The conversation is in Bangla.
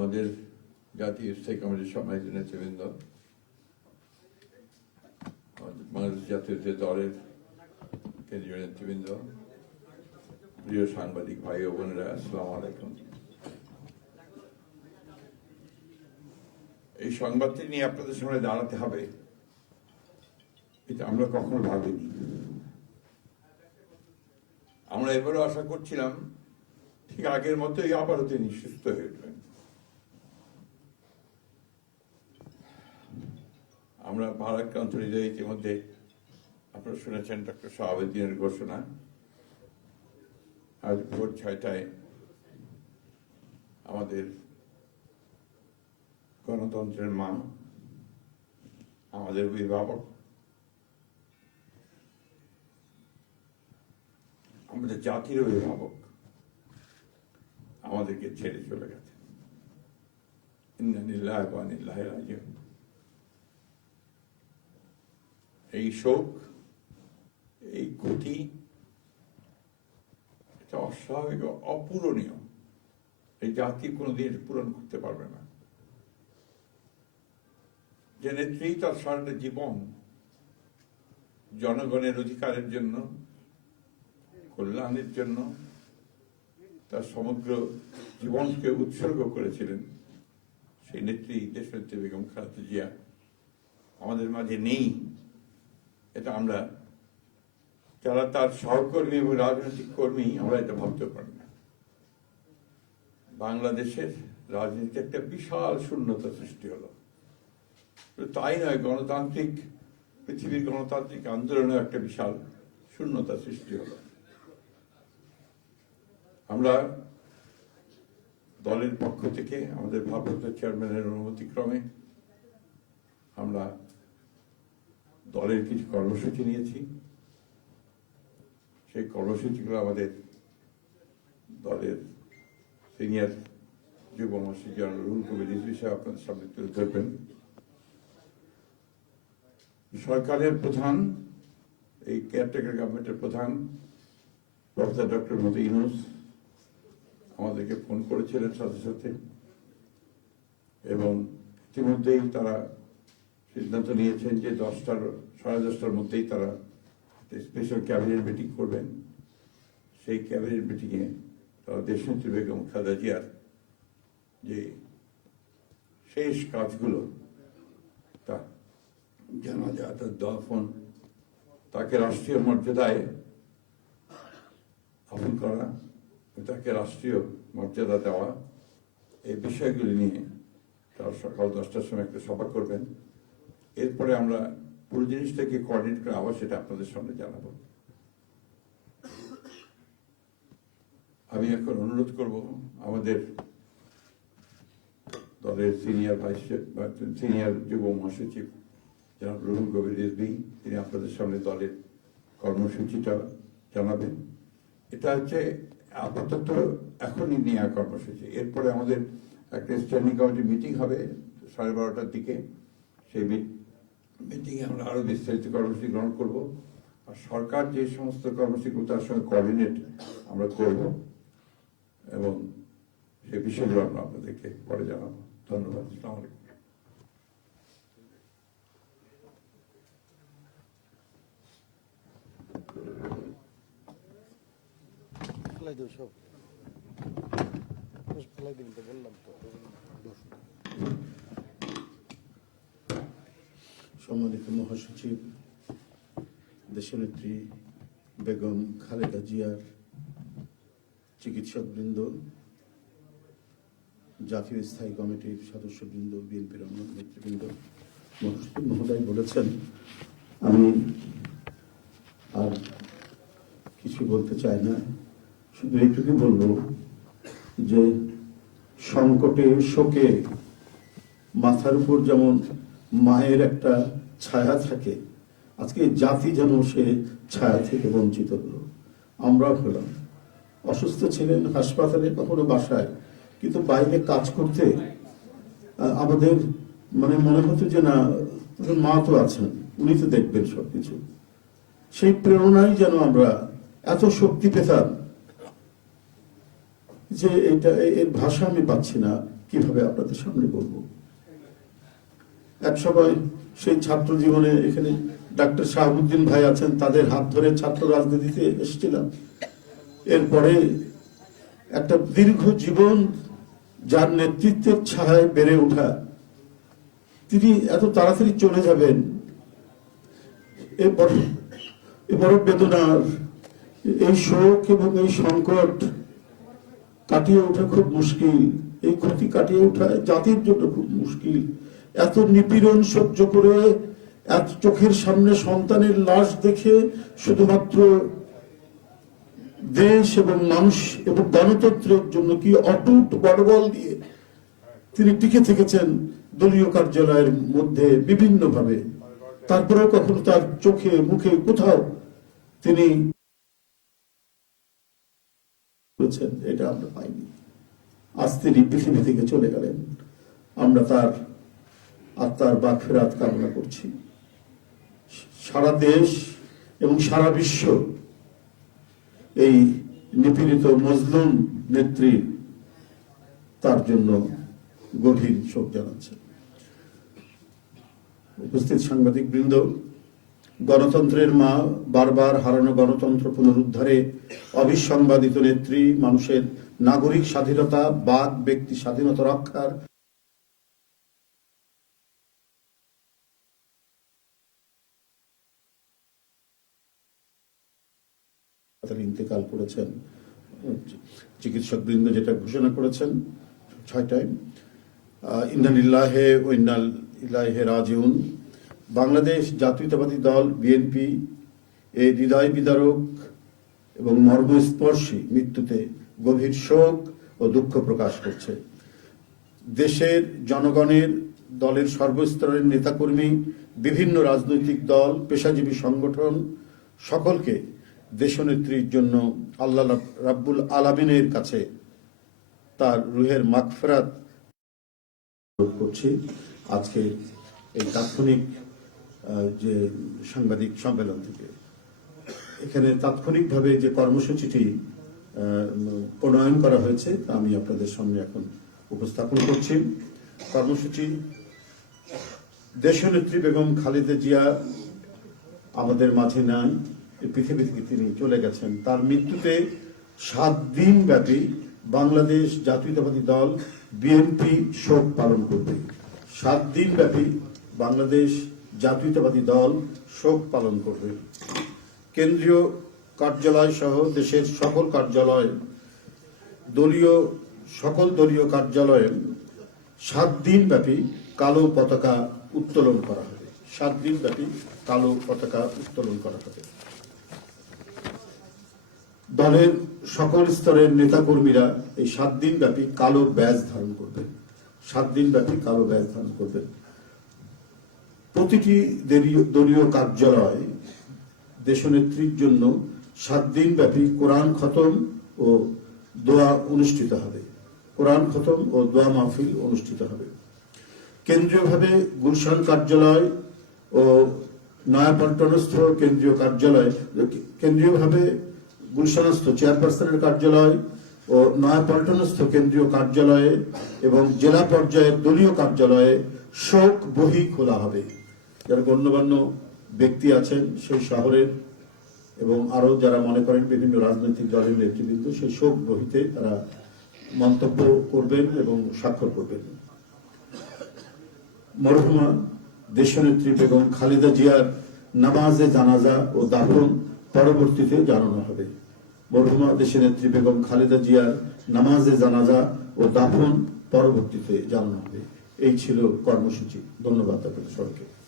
আমাদের জাতীয় স্থায়ী কমিটির সম্মানিত নেতৃবৃন্দ বাংলাদেশ জাতীয় দলের কেন্দ্রীয় নেতৃবৃন্দ প্রিয় সাংবাদিক ভাই ও বোনেরা আসসালাম আলাইকুম এই সংবাদটি নিয়ে আপনাদের সামনে দাঁড়াতে হবে এটা আমরা কখনো ভাবিনি আমরা এবারও আশা করছিলাম ঠিক আগের মতোই আবারও তিনি সুস্থ হয়ে উঠবেন আমরা কাউন্সিল যে ইতিমধ্যে আপনারা শুনেছেন ডক্টর শাহাবুদ্দিনের ঘোষণা আজ ভোর ছয়টায় আমাদের গণতন্ত্রের মা আমাদের অভিভাবক আমাদের জাতির অভিভাবক আমাদেরকে ছেড়ে চলে গেছে ইন্দানিল্লাহ রাজিউম এই শোক এই গতি এটা অস্বাভাবিক অপূরণীয় এই জাতি কোনোদিন পূরণ করতে পারবে না যে নেত্রী তার সারাটা জীবন জনগণের অধিকারের জন্য কল্যাণের জন্য তার সমগ্র জীবনকে উৎসর্গ করেছিলেন সেই নেত্রী দেশনেত্রী বেগম খালেদা জিয়া আমাদের মাঝে নেই এটা আমরা যারা তার সহকর্মী এবং রাজনৈতিক কর্মী আমরা এটা ভাবতে পারি না বাংলাদেশের রাজনীতিতে একটা বিশাল শূন্যতা সৃষ্টি হলো তাই নয় গণতান্ত্রিক পৃথিবীর গণতান্ত্রিক আন্দোলনে একটা বিশাল শূন্যতা সৃষ্টি হলো আমরা দলের পক্ষ থেকে আমাদের ভারপ্রাপ্ত চেয়ারম্যানের অনুমতিক্রমে আমরা দলের কিছু কর্মসূচি নিয়েছি সেই কর্মসূচিগুলো আমাদের দলের সিনিয়র যুব মহাশিক রুহুল কবির রিজভি সাহেব আপনাদের সামনে তুলে ধরবেন সরকারের প্রধান এই কেয়ারটেকার গভর্নমেন্টের প্রধান প্রফেসর ডক্টর মতি ইনুস আমাদেরকে ফোন করেছিলেন সাথে সাথে এবং ইতিমধ্যেই তারা সিদ্ধান্ত নিয়েছেন যে দশটার সাড়ে দশটার মধ্যেই তারা স্পেশাল ক্যাবিনেট মিটিং করবেন সেই ক্যাবিনেট মিটিংয়ে তারা দেশনেত্রী বেগম খালেদা জিয়ার যে শেষ কাজগুলো তা জানা যায় তার দফন তাকে রাষ্ট্রীয় মর্যাদায় আপন করা তাকে রাষ্ট্রীয় মর্যাদা দেওয়া এই বিষয়গুলি নিয়ে তারা সকাল দশটার সময় একটা সভা করবেন এরপরে আমরা পুরো জিনিসটাকে কোঅর্ডিনেট করে আবার সেটা আপনাদের সামনে জানাবো আমি এখন অনুরোধ করব আমাদের দলের সিনিয়র ভাইস সিনিয়র যুব মহাসচিব জনাব রুহুল কবির রেজবি তিনি আপনাদের সামনে দলের কর্মসূচিটা জানাবেন এটা হচ্ছে আপাতত এখনই নেওয়া কর্মসূচি এরপরে আমাদের একটা স্ট্যান্ডিং কমিটি মিটিং হবে সাড়ে বারোটার দিকে সেই মিটিংয়ে আমরা আরও বিস্তারিত কর্মসূচি গ্রহণ করব আর সরকার যে সমস্ত কর্মসূচিগুলো তার সঙ্গে কোঅর্ডিনেট আমরা করব এবং সে বিষয়গুলো আমরা আপনাদেরকে পরে জানাবো ধন্যবাদ আলাইকুম সব বললাম তো সম্মানিত মহাসচিব দেশনেত্রী বেগম খালেদা জিয়ার চিকিৎসকবৃন্দ জাতীয় স্থায়ী কমিটির সদস্যবৃন্দ বিএনপির অন্য নেতৃবৃন্দ মহাসচিব মহোদয় বলেছেন আমি আর কিছু বলতে চাই না শুধু এইটুকুই বলব যে সংকটে শোকে মাথার উপর যেমন মায়ের একটা ছায়া থাকে আজকে জাতি যেন সে ছায়া থেকে বঞ্চিত হলো আমরাও হলাম অসুস্থ ছিলেন হাসপাতালে কখনো বাসায় কিন্তু বাইরে কাজ করতে আমাদের মানে মনে হতো যে না মা তো আছেন উনি তো দেখবেন সবকিছু সেই প্রেরণাই যেন আমরা এত শক্তি পেতাম যে এটা এর ভাষা আমি পাচ্ছি না কিভাবে আপনাদের সামনে বলবো এক সময় সেই ছাত্র জীবনে এখানে ডাক্তার শাহাবুদ্দিন ভাই আছেন তাদের হাত ধরে ছাত্র রাজনীতিতে এসেছিলাম এরপরে একটা দীর্ঘ জীবন যার নেতৃত্বের ছায় বেড়ে ওঠা তিনি এত তাড়াতাড়ি চলে যাবেন এ বড় এ বড় বেদনার এই শোক এবং এই সংকট কাটিয়ে ওঠা খুব মুশকিল এই ক্ষতি কাটিয়ে ওঠা জাতির জন্য খুব মুশকিল এত নিপীড়ন সহ্য করে এত চোখের সামনে সন্তানের লাশ দেখে শুধুমাত্র দেশ এবং মানুষ এবং গণতন্ত্রের জন্য কি অটুট বড়বল দিয়ে তিনি টিকে থেকেছেন দলীয় কার্যালয়ের মধ্যে বিভিন্নভাবে তারপরেও কখনো তার চোখে মুখে কোথাও তিনি এটা আমরা পাইনি আজ তিনি পৃথিবী থেকে চলে গেলেন আমরা তার আত্মার বা ফেরাত কামনা করছি সারা দেশ এবং সারা বিশ্ব এই নিপীড়িত মজলুম নেত্রী তার জন্য গভীর শোক জানাচ্ছে উপস্থিত সাংবাদিক বৃন্দ গণতন্ত্রের মা বারবার হারানো গণতন্ত্র পুনরুদ্ধারে অবিসংবাদিত নেত্রী মানুষের নাগরিক স্বাধীনতা বাদ ব্যক্তি স্বাধীনতা রক্ষার তারা ইন্তেকাল করেছেন বৃন্দ যেটা ঘোষণা করেছেন ছয়টায় ইন্দানিল্লাহে ও ইন্দাল ইলাহে রাজিউন বাংলাদেশ জাতীয়তাবাদী দল বিএনপি এ হৃদয় বিদারক এবং মর্মস্পর্শী মৃত্যুতে গভীর শোক ও দুঃখ প্রকাশ করছে দেশের জনগণের দলের সর্বস্তরের নেতাকর্মী বিভিন্ন রাজনৈতিক দল পেশাজীবী সংগঠন সকলকে দেশনেত্রীর জন্য আল্লাহ রাব্বুল আলামিনের কাছে তার রুহের মাগফেরাত করছি আজকে এই তাৎক্ষণিক যে সাংবাদিক সম্মেলন থেকে এখানে তাৎক্ষণিকভাবে যে কর্মসূচিটি প্রণয়ন করা হয়েছে তা আমি আপনাদের সামনে এখন উপস্থাপন করছি কর্মসূচি দেশনেত্রী বেগম খালেদা জিয়া আমাদের মাঝে নাই পৃথিবী থেকে তিনি চলে গেছেন তার মৃত্যুতে সাত দিন ব্যাপী বাংলাদেশ জাতীয়তাবাদী দল বিএনপি শোক পালন করবে সাত দিন ব্যাপী বাংলাদেশ জাতীয়তাবাদী দল শোক পালন করবে কেন্দ্রীয় কার্যালয় সহ দেশের সকল কার্যালয় দলীয় সকল দলীয় কার্যালয়ে সাত দিন ব্যাপী কালো পতাকা উত্তোলন করা হবে সাত দিন ব্যাপী কালো পতাকা উত্তোলন করা হবে দলের সকল স্তরের নেতাকর্মীরা এই সাত দিন ব্যাপী কালো ব্যাজ ধারণ করবেন সাত দিন ব্যাপী কালো ব্যাজ ধারণ করবেন প্রতিটি দলীয় কার্যালয় দেশনেত্রীর জন্য সাত দিন ব্যাপী কোরআন খতম ও দোয়া অনুষ্ঠিত হবে কোরআন খতম ও দোয়া মাহফিল অনুষ্ঠিত হবে কেন্দ্রীয়ভাবে গুলশান কার্যালয় ও নয়াপল্টনস্থ কেন্দ্রীয় কার্যালয় কেন্দ্রীয়ভাবে গুলশানস্থ চেয়ারপারসনের কার্যালয় ও নয়াপল্টনস্থ কেন্দ্রীয় কার্যালয়ে এবং জেলা পর্যায়ের দলীয় কার্যালয়ে শোক বহি খোলা হবে যারা গণ্যগণ্য ব্যক্তি আছেন সেই শহরের এবং আরও যারা মনে করেন বিভিন্ন রাজনৈতিক দলের নেতৃবৃন্দ সেই শোক বহিতে তারা মন্তব্য করবেন এবং স্বাক্ষর করবেন মরহুমা দেশনেত্রী বেগম খালেদা জিয়ার নামাজে জানাজা ও দাফন পরবর্তীতে জানানো হবে বর্ধমান দেশের নেত্রী বেগম খালেদা জিয়ার নামাজে জানাজা ও দাফন পরবর্তীতে জানানো হবে এই ছিল কর্মসূচি ধন্যবাদ আপনাদের সরকার